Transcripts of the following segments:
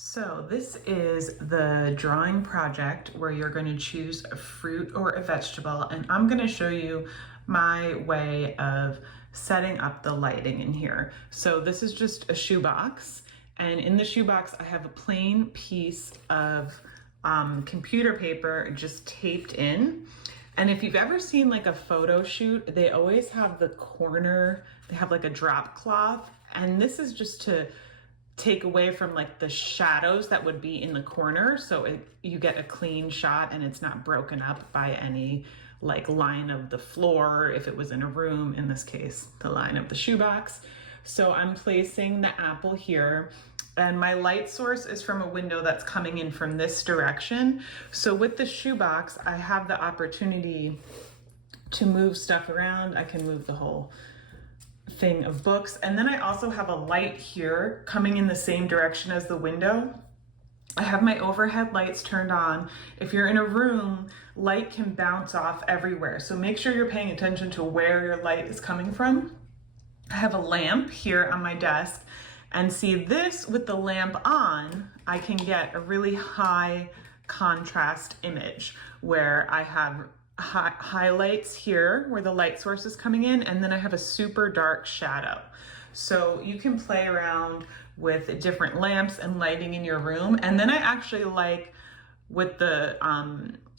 So this is the drawing project where you're going to choose a fruit or a vegetable, and I'm going to show you my way of setting up the lighting in here. So this is just a shoebox, and in the shoebox I have a plain piece of computer paper just taped in. And if you've ever seen like a photo shoot, they always have the corner, they have like a drop cloth, and this is just to take away from like the shadows that would be in the corner, so you get a clean shot and it's not broken up by any like line of the floor if it was in a room, in this case the line of the shoebox. So I'm placing the apple here, and my light source is from a window that's coming in from this direction. So with the shoebox I have the opportunity to move stuff around. I can move the whole thing of books, and then I also have a light here coming in the same direction as the window. I have my overhead lights turned on. If you're in a room, light can bounce off everywhere, so make sure you're paying attention to where your light is coming from. I have a lamp here on my desk, and see, this with the lamp on, I can get a really high contrast image where I have highlights here where the light source is coming in, and then I have a super dark shadow. So you can play around with different lamps and lighting in your room. And then I actually like, with the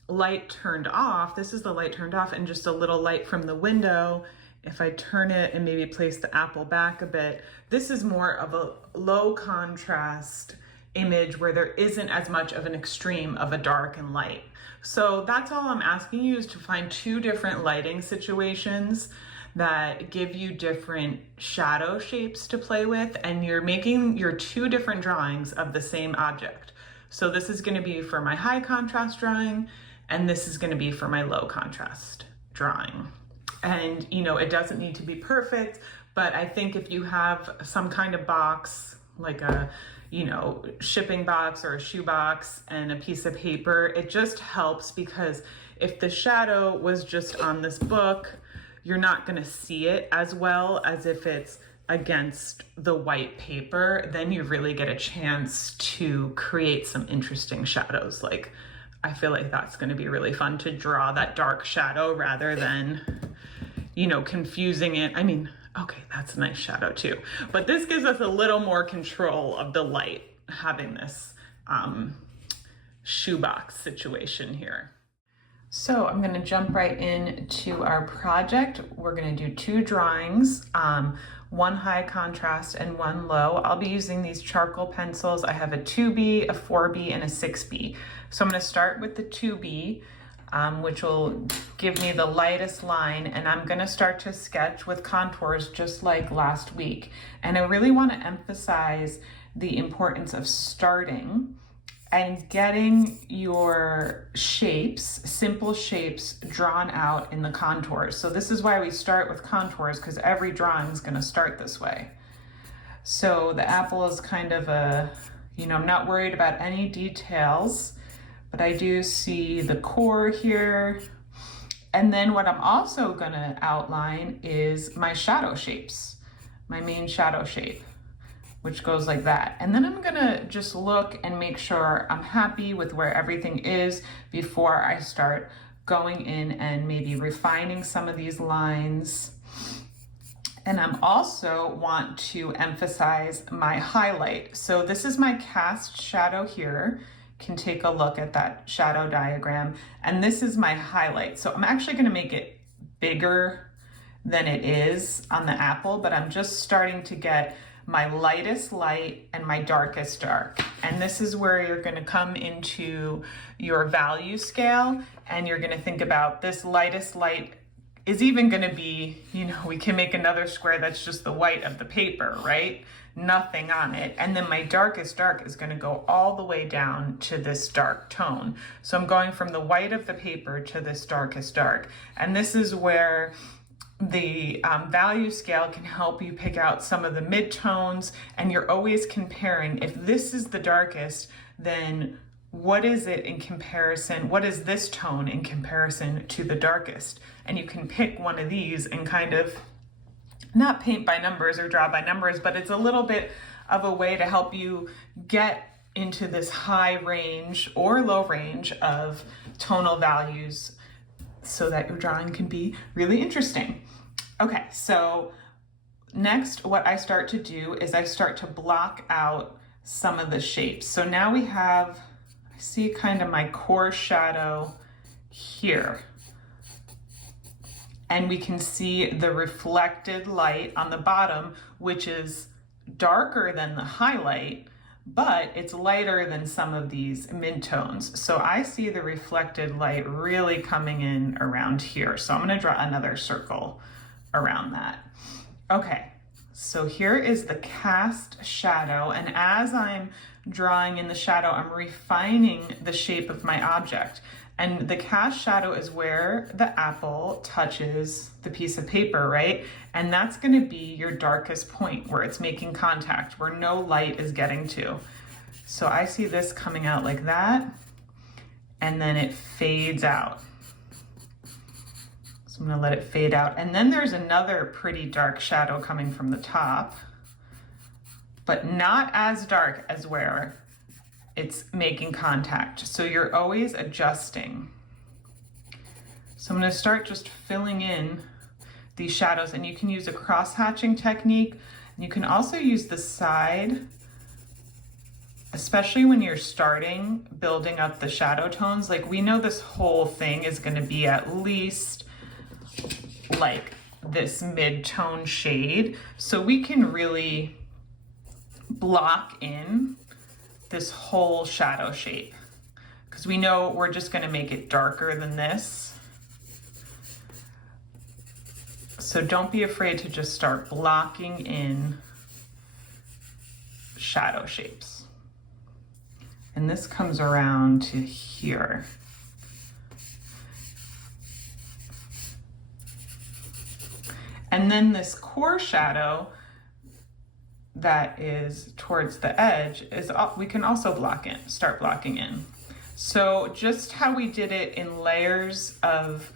light turned off, this is the light turned off, and just a little light from the window. If I turn it and maybe place the apple back a bit, this is more of a low contrast image where there isn't as much of an extreme of a dark and light. So that's all I'm asking you, is to find two different lighting situations that give you different shadow shapes to play with, and you're making your two different drawings of the same object. So this is going to be for my high contrast drawing, and this is going to be for my low contrast drawing. And you know, it doesn't need to be perfect, but I think if you have some kind of box, like a shipping box or a shoe box, and a piece of paper, it just helps, because if the shadow was just on this book, you're not going to see it as well as if it's against the white paper. Then you really get a chance to create some interesting shadows. Like, I feel like that's going to be really fun to draw that dark shadow rather than, confusing it. I mean, okay, that's a nice shadow too, but this gives us a little more control of the light, having this shoebox situation here. So I'm going to jump right into our project. We're going to do two drawings, one high contrast and one low. I'll be using these charcoal pencils. I have a 2B, a 4B, and a 6B. So I'm going to start with the 2B, which will give me the lightest line, and I'm going to start to sketch with contours just like last week. And I really want to emphasize the importance of starting and getting your shapes, simple shapes, drawn out in the contours. So this is why we start with contours, because every drawing is going to start this way. So the apple is kind of I'm not worried about any details, but I do see the core here. And then what I'm also going to outline is my shadow shapes, my main shadow shape, which goes like that. And then I'm gonna just look and make sure I'm happy with where everything is before I start going in and maybe refining some of these lines. And I'm also want to emphasize my highlight. So this is my cast shadow here. You can take a look at that shadow diagram. And this is my highlight. So I'm actually gonna make it bigger than it is on the apple, but I'm just starting to get my lightest light and my darkest dark. And this is where you're going to come into your value scale, and you're going to think about this lightest light is even going to be, we can make another square that's just the white of the paper, right? Nothing on it. And then my darkest dark is going to go all the way down to this dark tone. So I'm going from the white of the paper to this darkest dark. And this is where the value scale can help you pick out some of the mid-tones, and you're always comparing. If this is the darkest, then what is it in comparison? What is this tone in comparison to the darkest? And you can pick one of these and kind of not paint by numbers or draw by numbers, but it's a little bit of a way to help you get into this high range or low range of tonal values so that your drawing can be really interesting. Okay, so next what I start to do is I start to block out some of the shapes. So now we have, I see kind of my core shadow here. And we can see the reflected light on the bottom, which is darker than the highlight, but it's lighter than some of these midtones. So I see the reflected light really coming in around here. So I'm gonna draw another circle around that. Okay, so here is the cast shadow, and as I'm drawing in the shadow, I'm refining the shape of my object. And the cast shadow is where the apple touches the piece of paper, right? And that's gonna be your darkest point where it's making contact, where no light is getting to. So I see this coming out like that, and then it fades out. So I'm gonna let it fade out. And then there's another pretty dark shadow coming from the top, but not as dark as where it's making contact. So you're always adjusting. So I'm gonna start just filling in these shadows, and you can use a cross-hatching technique. And you can also use the side, especially when you're starting building up the shadow tones. Like, we know this whole thing is gonna be at least like this mid-tone shade. So we can really block in this whole shadow shape, because we know we're just going to make it darker than this. So don't be afraid to just start blocking in shadow shapes. And this comes around to here. And then this core shadow that is towards the edge is, we can also start blocking in. So just how we did it in layers of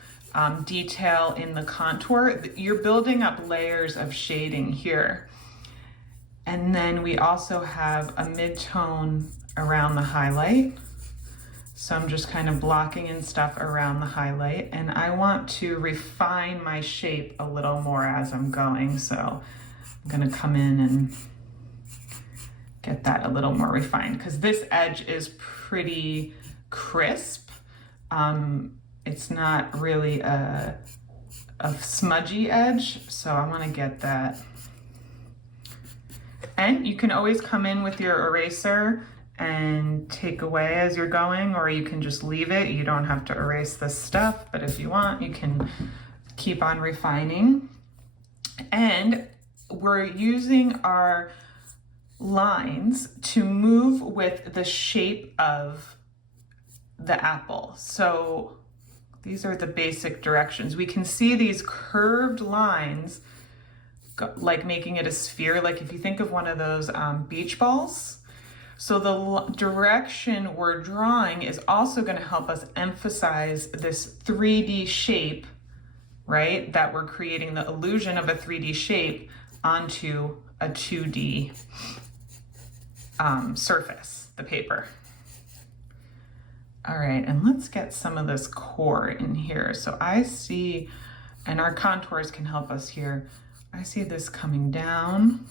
detail in the contour, you're building up layers of shading here. And then we also have a mid-tone around the highlight. So I'm just kind of blocking in stuff around the highlight, and I want to refine my shape a little more as I'm going. So I'm gonna come in and get that a little more refined, because this edge is pretty crisp. It's not really a smudgy edge, so I want to get that. And you can always come in with your eraser and take away as you're going, or you can just leave it. You don't have to erase this stuff, but if you want, you can keep on refining. And we're using our lines to move with the shape of the apple. So these are the basic directions. We can see these curved lines, like making it a sphere, like if you think of one of those beach balls. So the direction we're drawing is also going to help us emphasize this 3D shape, right? That we're creating the illusion of a 3D shape onto a 2D surface, the paper. All right, and let's get some of this core in here. So I see, and our contours can help us here. I see this coming down,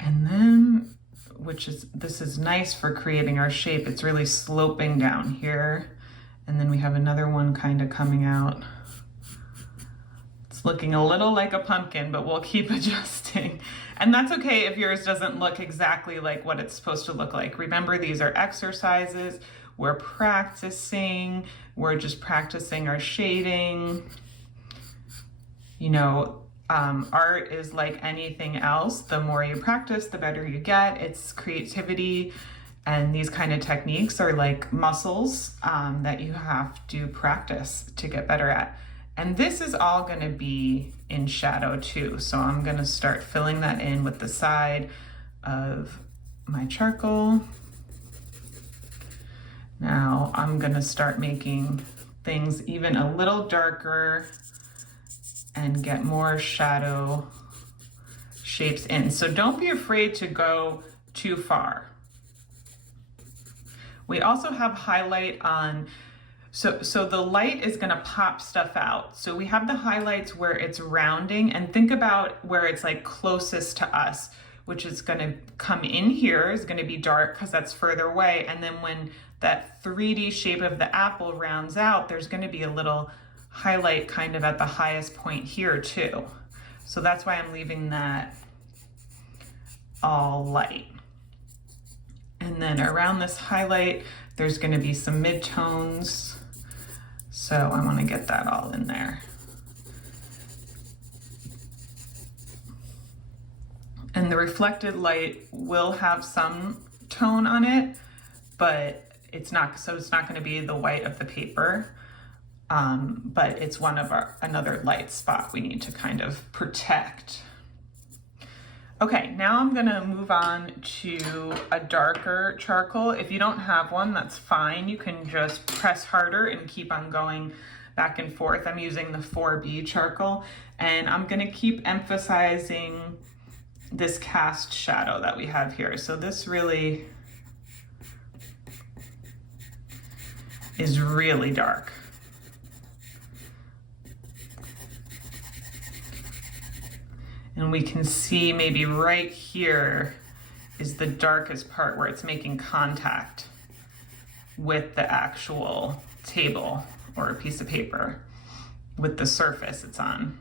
and then, this is nice for creating our shape. It's really sloping down here. And then we have another one kind of coming out. It's looking a little like a pumpkin, but we'll keep adjusting. And that's okay if yours doesn't look exactly like what it's supposed to look like. Remember, these are exercises. We're practicing. We're just practicing our shading. You know, art is like anything else. The more you practice, the better you get. It's creativity, and these kind of techniques are like muscles that you have to practice to get better at. And this is all going to be in shadow too. So I'm going to start filling that in with the side of my charcoal. Now I'm going to start making things even a little darker and get more shadow shapes in. So don't be afraid to go too far. We also have highlight on, so the light is gonna pop stuff out. So we have the highlights where it's rounding, and think about where it's like closest to us, which is gonna come in here, is gonna be dark because that's further away. And then when that 3D shape of the apple rounds out, there's gonna be a little highlight kind of at the highest point here too. So that's why I'm leaving that all light. And then around this highlight, there's gonna be some midtones. So I wanna get that all in there. And the reflected light will have some tone on it, but it's not gonna be the white of the paper. But it's another light spot we need to kind of protect. Okay, now I'm gonna move on to a darker charcoal. If you don't have one, that's fine. You can just press harder and keep on going back and forth. I'm using the 4B charcoal, and I'm gonna keep emphasizing this cast shadow that we have here. So this really is really dark. And we can see maybe right here is the darkest part where it's making contact with the actual table or a piece of paper with the surface it's on.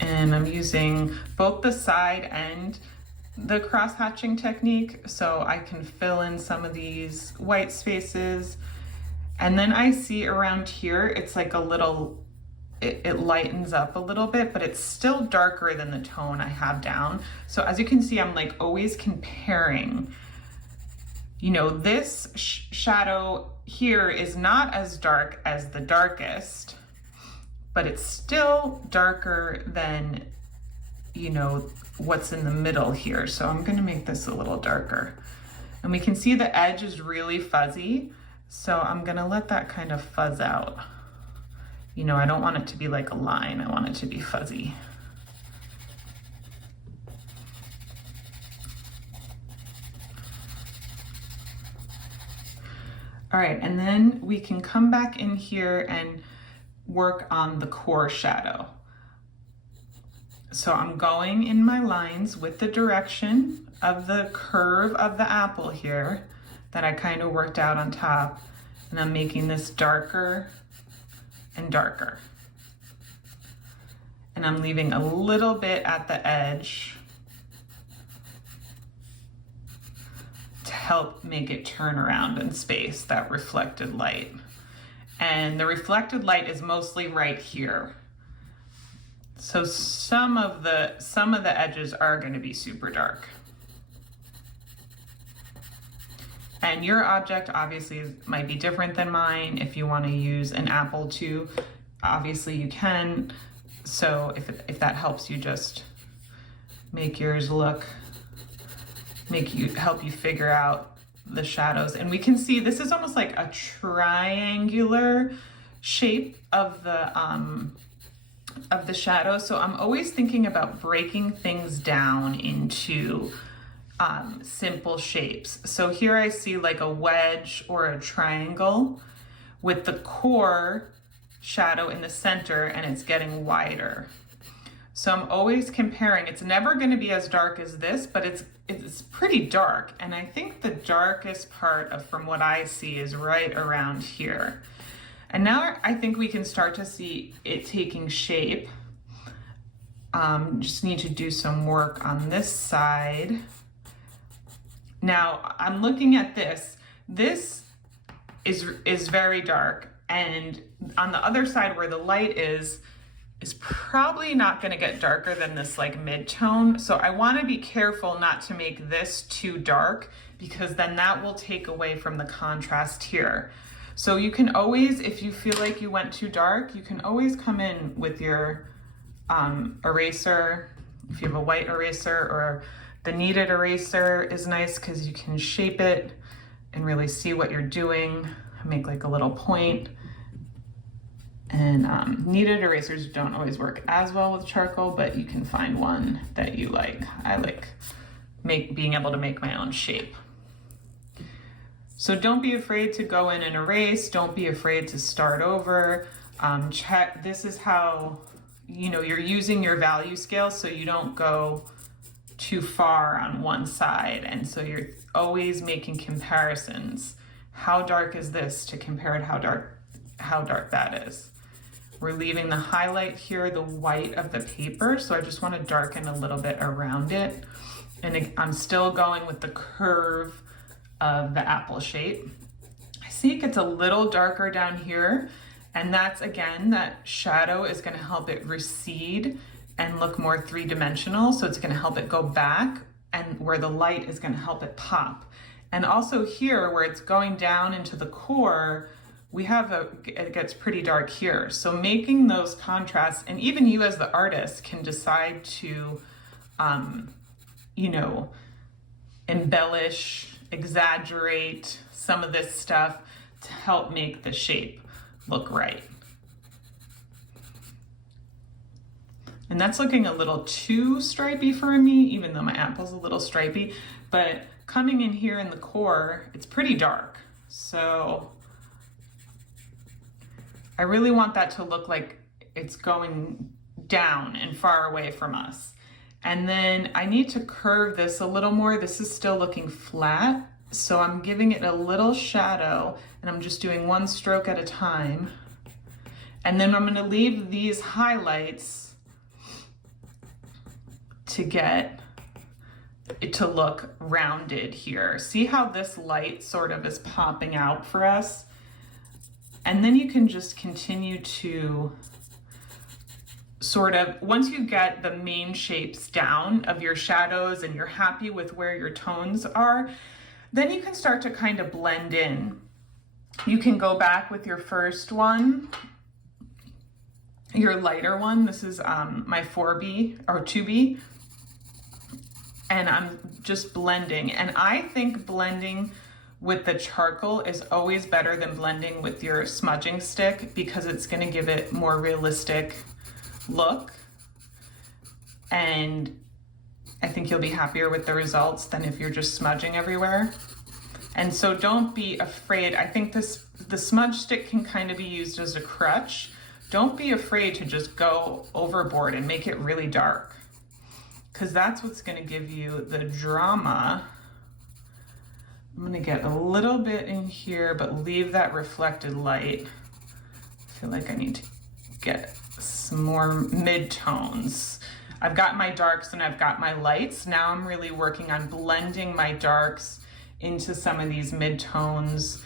And I'm using both the side and the cross-hatching technique, so I can fill in some of these white spaces. And then I see around here, it's like a little, it lightens up a little bit, but it's still darker than the tone I have down. So as you can see, I'm like always comparing, you know, this shadow here is not as dark as the darkest, but it's still darker than, you know, what's in the middle here. So I'm gonna make this a little darker. And we can see the edge is really fuzzy. So I'm gonna let that kind of fuzz out. You know, I don't want it to be like a line. I want it to be fuzzy. All right, and then we can come back in here and work on the core shadow. So I'm going in my lines with the direction of the curve of the apple here that I kind of worked out on top, and I'm making this darker and darker. And I'm leaving a little bit at the edge to help make it turn around in space, that reflected light. And the reflected light is mostly right here. So some of the edges are going to be super dark. And your object obviously might be different than mine. If you want to use an apple too, obviously you can. So if that helps you just make yours help you figure out the shadows. And we can see this is almost like a triangular shape of the shadow. So I'm always thinking about breaking things down into simple shapes. So here I see like a wedge or a triangle with the core shadow in the center, and it's getting wider. So I'm always comparing. It's never going to be as dark as this, but it's pretty dark. And I think the darkest part from what I see is right around here. And now I think we can start to see it taking shape. Just need to do some work on this side. Now I'm looking at this. This is very dark, and on the other side where the light is probably not going to get darker than this like mid-tone. So I want to be careful not to make this too dark, because then that will take away from the contrast here. So you can always, if you feel like you went too dark, you can always come in with your eraser. If you have a white eraser, or the kneaded eraser is nice because you can shape it and really see what you're doing. Make like a little point And kneaded erasers don't always work as well with charcoal, but you can find one that you like. I like being able to make my own shape. So don't be afraid to go in and erase. Don't be afraid to start over. Check, this is how, you know, you're using your value scale so you don't go too far on one side. And so you're always making comparisons. How dark is this to compare to how dark that is. We're leaving the highlight here, the white of the paper. So I just want to darken a little bit around it. And I'm still going with the curve of the apple shape. I see it gets a little darker down here, and that's, again, that shadow is going to help it recede and look more three-dimensional. So it's going to help it go back, and where the light is going to help it pop. And also here where it's going down into the core, we have it gets pretty dark here. So making those contrasts, and even you as the artist can decide to, you know, embellish, exaggerate some of this stuff to help make the shape look right. And that's looking a little too stripy for me, even though my apple's a little stripy, but coming in here in the core, it's pretty dark. So I really want that to look like it's going down and far away from us. And then I need to curve this a little more. This is still looking flat, so I'm giving it a little shadow, and I'm just doing one stroke at a time. And then I'm going to leave these highlights to get it to look rounded here. See how this light sort of is popping out for us? And then you can just continue to sort of, once you get the main shapes down of your shadows and you're happy with where your tones are, then you can start to kind of blend in. You can go back with your first one, your lighter one. This is my 4B or 2B. And I'm just blending. And I think blending with the charcoal is always better than blending with your smudging stick, because it's going to give it more realistic look. And I think you'll be happier with the results than if you're just smudging everywhere. And so don't be afraid. I think the smudge stick can kind of be used as a crutch. Don't be afraid to just go overboard and make it really dark, because that's what's going to give you the drama. I'm going to get a little bit in here, but leave that reflected light. I feel like I need to get some more mid-tones. I've got my darks and I've got my lights. Now I'm really working on blending my darks into some of these mid-tones.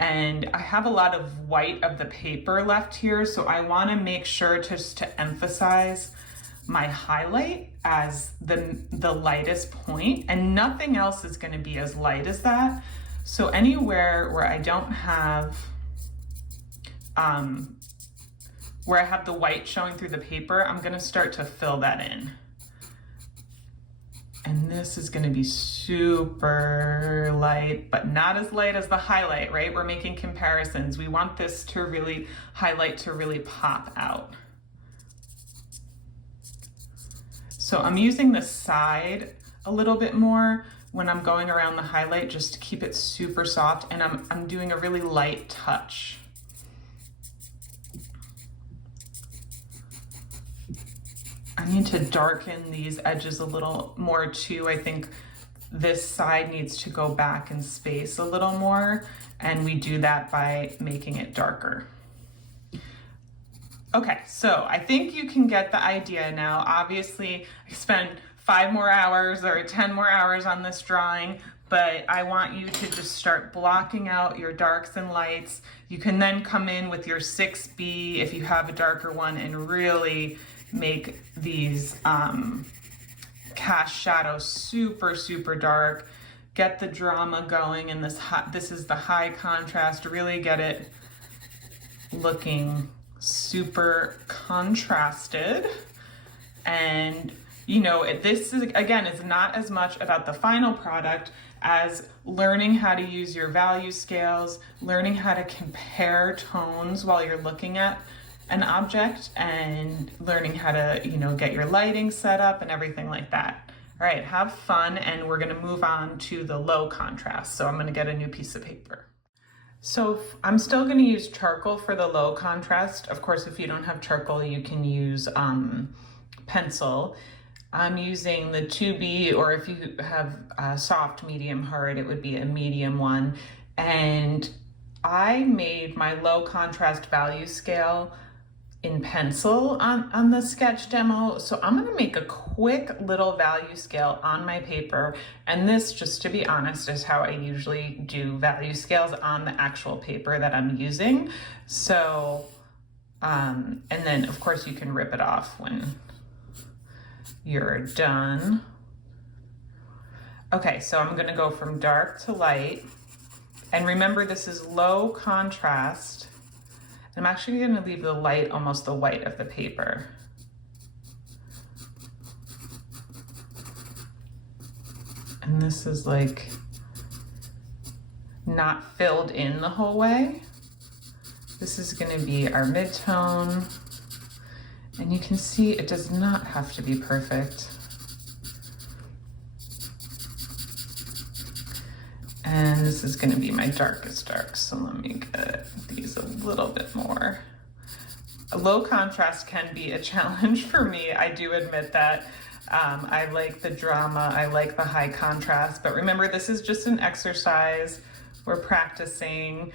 And I have a lot of white of the paper left here, so I want to make sure just to emphasize my highlight as the lightest point, and nothing else is going to be as light as that. So anywhere where I don't have where I have the white showing through the paper, I'm going to start to fill that in. And this is going to be super light, but not as light as the highlight, right? We're making comparisons. We want this to really highlight, to really pop out. So I'm using the side a little bit more when I'm going around the highlight, just to keep it super soft, and I'm doing a really light touch. I need to darken these edges a little more too. I think this side needs to go back in space a little more, and we do that by making it darker. Okay, so I think you can get the idea now. Obviously, I spent 5 more hours or 10 more hours on this drawing, but I want you to just start blocking out your darks and lights. You can then come in with your 6B if you have a darker one and really make these cast shadows super, super dark. Get the drama going in this is the high contrast. Really get it looking super contrasted. And you know, this is, again, it's not as much about the final product as learning how to use your value scales, learning how to compare tones while you're looking at an object and learning how to, get your lighting set up and everything like that. All right, have fun, and we're gonna move on to the low contrast. So I'm gonna get a new piece of paper. So I'm still gonna use charcoal for the low contrast. Of course, if you don't have charcoal, you can use pencil. I'm using the 2B, or if you have soft, medium, hard, it would be a medium one. And I made my low contrast value scale in pencil on the sketch demo. So I'm gonna make a quick little value scale on my paper. And this, just to be honest, is how I usually do value scales on the actual paper that I'm using. So, and then of course you can rip it off when you're done. Okay, so I'm gonna go from dark to light. And remember, this is low contrast. I'm actually going to leave the light almost the white of the paper. And this is like not filled in the whole way. This is going to be our mid-tone. And you can see it does not have to be perfect. And this is gonna be my darkest dark, so let me get these a little bit more. A low contrast can be a challenge for me, I do admit that. I like the drama, I like the high contrast, but remember, this is just an exercise. We're practicing.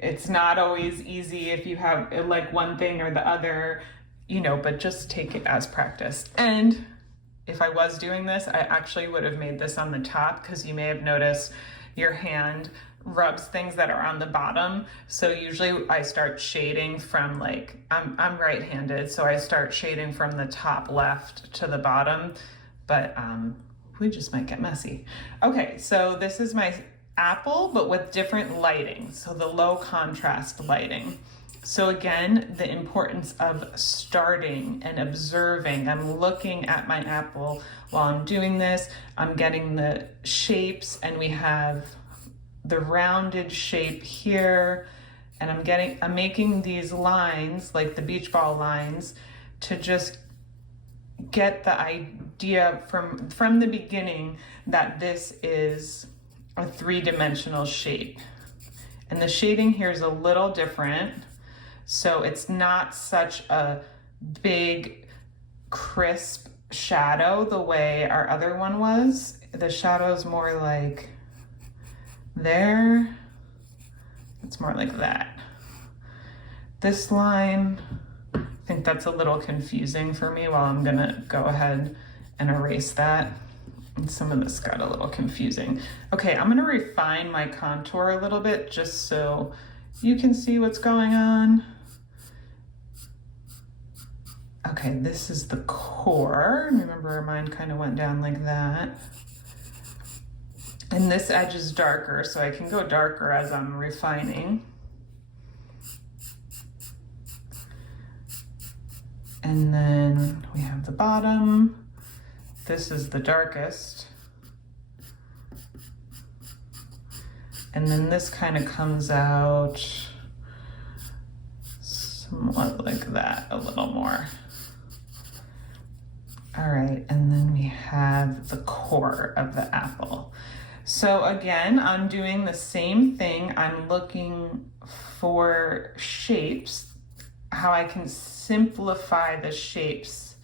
It's not always easy if you have like one thing or the other, but just take it as practice. And if I was doing this, I actually would have made this on the top, because you may have noticed your hand rubs things that are on the bottom. So usually I start shading from I'm right-handed, so I start shading from the top left to the bottom, but we just might get messy. Okay, so this is my apple, but with different lighting. So the low contrast lighting. So again, the importance of starting and observing. I'm looking at my apple while I'm doing this. I'm getting the shapes, and we have the rounded shape here. And I'm making these lines, like the beach ball lines, to just get the idea from the beginning that this is a three-dimensional shape. And the shading here is a little different. So it's not such a big, crisp shadow the way our other one was. The shadow's more like there. It's more like that. This line, I think that's a little confusing for me. Well, I'm gonna go ahead and erase that. And some of this got a little confusing. Okay, I'm gonna refine my contour a little bit just so you can see what's going on. Okay, this is the core. Remember, mine kind of went down like that. And this edge is darker, so I can go darker as I'm refining. And then we have the bottom. This is the darkest. And then this kind of comes out somewhat like that, a little more. All right, and then we have the core of the apple. So again, I'm doing the same thing. I'm looking for shapes, how I can simplify the shapes.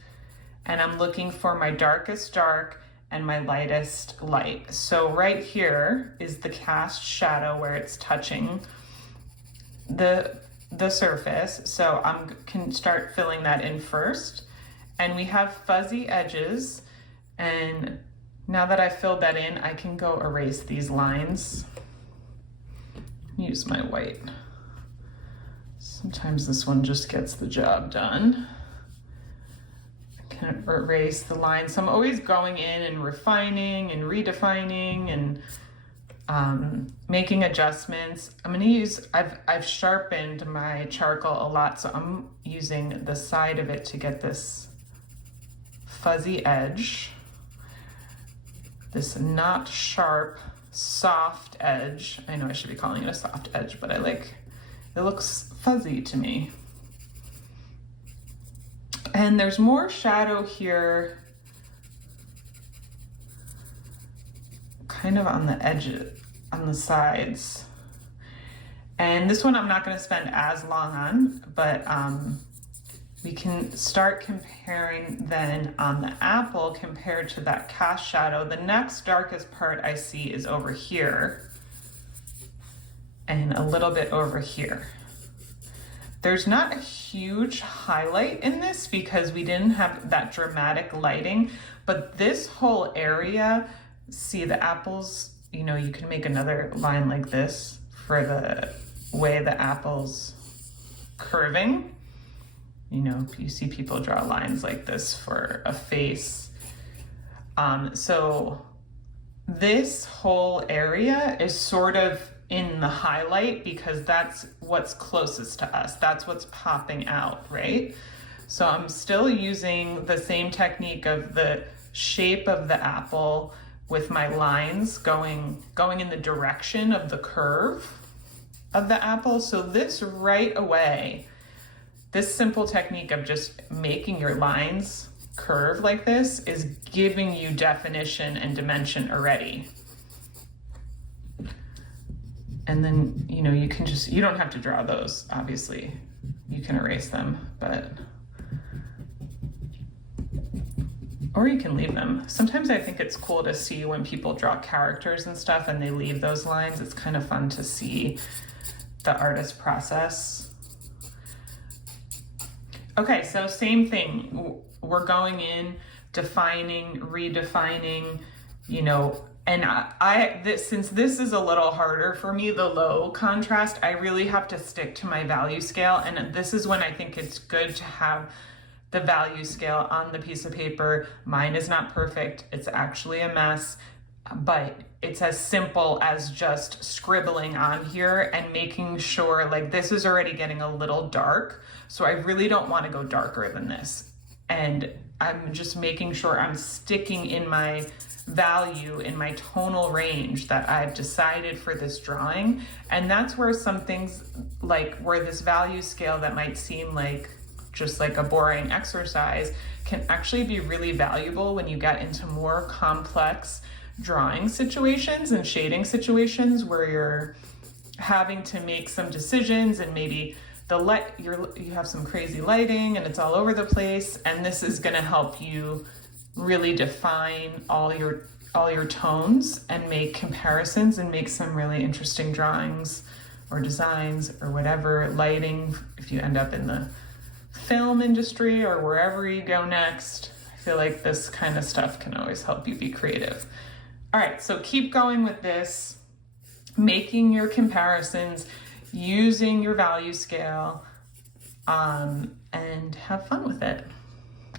And I'm looking for my darkest dark and my lightest light. So right here is the cast shadow where it's touching the surface. So I can start filling that in first. And we have fuzzy edges, and now that I've filled that in, I can go erase these lines. Use my white. Sometimes this one just gets the job done. I can erase the lines. So I'm always going in and refining and redefining and making adjustments. I'm gonna use, I've sharpened my charcoal a lot, so I'm using the side of it to get this fuzzy edge, this not sharp, soft edge. I know I should be calling it a soft edge, but it looks fuzzy to me. And there's more shadow here, kind of on the edges, on the sides. And this one I'm not going to spend as long on, but we can start comparing then on the apple compared to that cast shadow. The next darkest part I see is over here and a little bit over here. There's not a huge highlight in this because we didn't have that dramatic lighting, but this whole area, see the apples, you know, you can make another line like this for the way the apple's curving. You know, you see people draw lines like this for a face. So this whole area is sort of in the highlight because that's what's closest to us. That's what's popping out, right? So I'm still using the same technique of the shape of the apple with my lines going in the direction of the curve of the apple. So this right away, this simple technique of just making your lines curve like this is giving you definition and dimension already. And then, you know, you can just, you don't have to draw those, obviously. You can erase them, but, or you can leave them. Sometimes I think it's cool to see when people draw characters and stuff and they leave those lines. It's kind of fun to see the artist process. Okay, so same thing. We're going in, defining, redefining, you know, and since this is a little harder for me, the low contrast, I really have to stick to my value scale. And this is when I think it's good to have the value scale on the piece of paper. Mine is not perfect. It's actually a mess, but it's as simple as just scribbling on here and making sure, like, this is already getting a little dark. So I really don't want to go darker than this. And I'm just making sure I'm sticking in my value, in my tonal range that I've decided for this drawing. And that's where some things, like where this value scale that might seem like just like a boring exercise, can actually be really valuable when you get into more complex drawing situations and shading situations where you're having to make some decisions and maybe you have some crazy lighting and it's all over the place, and this is going to help you really define all your tones and make comparisons and make some really interesting drawings or designs or whatever. Lighting, if you end up in the film industry or wherever you go next, I feel like this kind of stuff can always help you be creative. All right, so keep going with this, making your comparisons, using your value scale, and have fun with it.